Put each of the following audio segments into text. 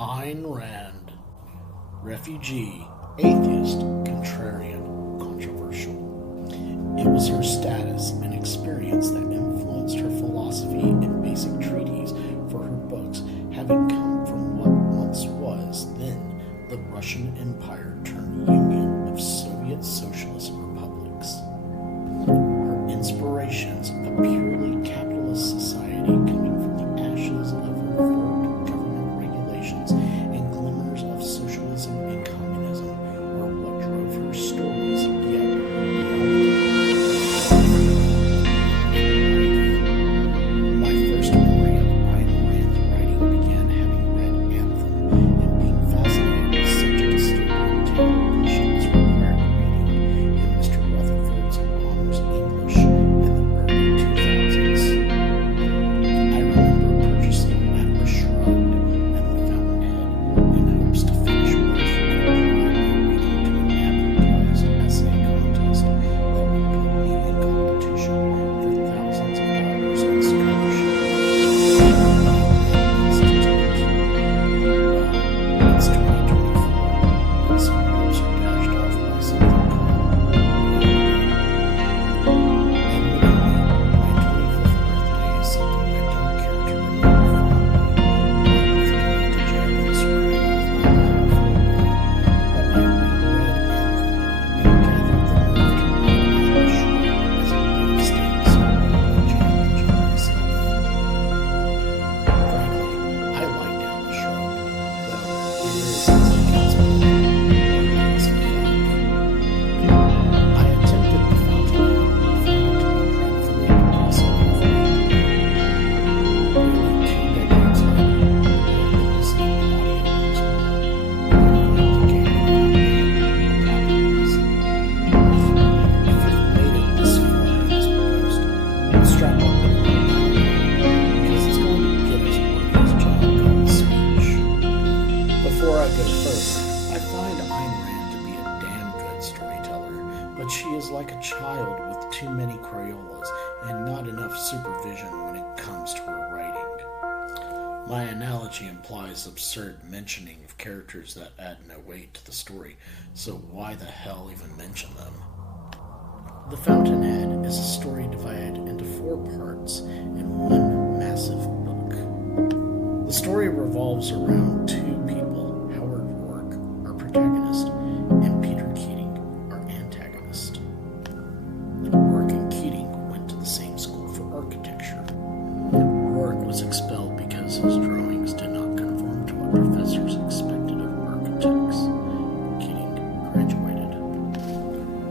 Ayn Rand, refugee, atheist, contrarian, controversial. It was her status and experience that influenced her philosophy and basic treatise for her books, having come from what once was, then, the Russian Empire turned Union of Soviet Socialist Republics. Her inspirations of a purely capitalist society coming from the ashes of revolt government regulations and glimmers of socialism and communism are what drove her stories, yet her reality. My first memory of Ayn Rand's writing began having read Anthem and being fascinated with such a dystopian tale. She was required reading in Mr. Rutherford's Honors English in the early 2000s. I remember purchasing Atlas Shrugged and The Fountainhead in hopes to finish both and apply my reading to an advertised essay contest that would put me in competition for thousands of dollars in scholarship. It's 2024, and some hopes are dashed off by something called reality. Admittedly, my 25th birthday is something I don't care to remember fondly, not with going to jail and swearing off alcohol for a while, but I reread Anthem and gathered the nerve to read Atlas Shrugged as a way of staying sober and challenging myself. Frankly, I liked Atlas Shrugged, though it is, as it gets put, a lazy fuck. I attempted The Fountainhead and found it to be dreadfully depressing and frightening. Nearly 2 decades later, I witnessed the audience more, and I finally gave The Fountainhead a proper listen. If you've made it this far in this post, strap up and learn how, because it's going to get as wordy as John Gonn's speech. Before I go further, I find Ayn Rand to be a damn good storyteller, but she is like a child with too many Crayolas and not enough supervision when it comes to her writing. My analogy implies absurd mentioning of characters that add no weight to the story, so why the hell even mention them? The Fountainhead is a story divided into 4 parts in one massive book. The story revolves around 2 people, Howard Rourke, our protagonist, and Peter Keating, our antagonist. Rourke and Keating went to the same school for architecture. Rourke was expelled because his drawings did not conform to what professors expected of architects. Keating graduated.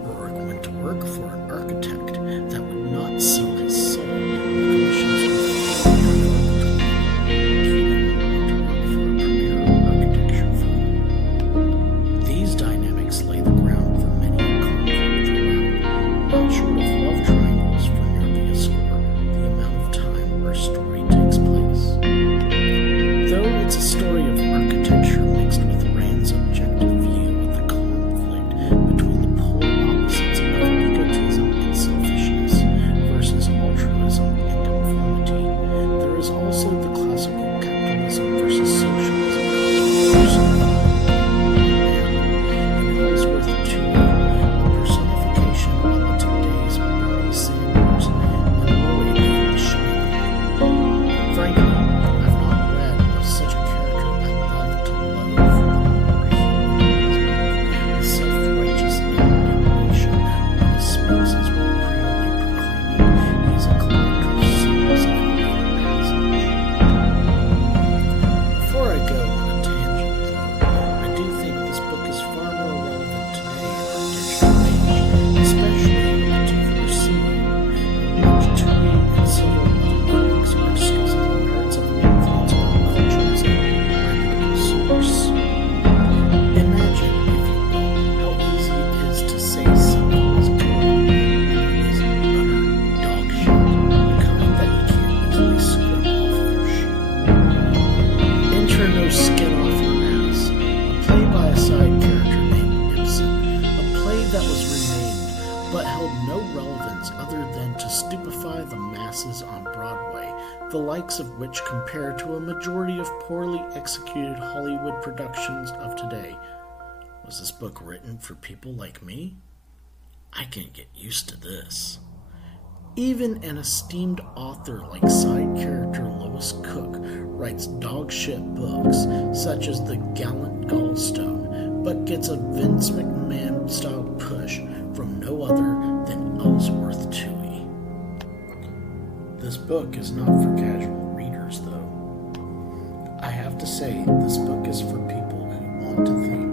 Rourke went to work for an architect that would not sell his soul when commissions were few and far between. Keating went to work for a premier architecture firm. These dynamics lay the ground for many a conflict throughout, not short of love triangles for nearly a score, the amount of time our story takes place. Though it's a story of architecture mixed with Rand's objective view of the conflict between the polar opposites of egotism and selfishness versus altruism and conformity, there is also the classical capitalism versus socialism controversy. In Ellsworth too, a personification of today's Bernie Sanders and Lloyd from The Shining. Frankly, I've not read of such a character I love to loathe the more he the self-righteous indignation when his spouses were proudly proclaiming he is a collector of souls and never passage. Before I go on a tangent, though, I do think this book is far more relevant today in our digital age, especially in a particular scene in which Tui and several other critics are discussing the merits of influence on cultures and reputable source. Imagine, if you will, how easy it is to say something is good when it is utter dog shit, the kind that you can't easily scrub off of your shoe. Enter No Skin Off Your Ass, a play by a side character named Ibsen, a play that was renamed but held no relevance other than to stupefy the masses on Broadway the likes of which compare to a majority of poorly executed Hollywood productions of today. Was this book written for people like me? I can't get used to this. Even an esteemed author like side character Lois Cook writes dog-shit books, such as The Gallant Gallstone, but gets a Vince McMahon-style push from no other than Ellsworth Toohey. This book is not for casual readers, though. I have to say, this book is for people who want to think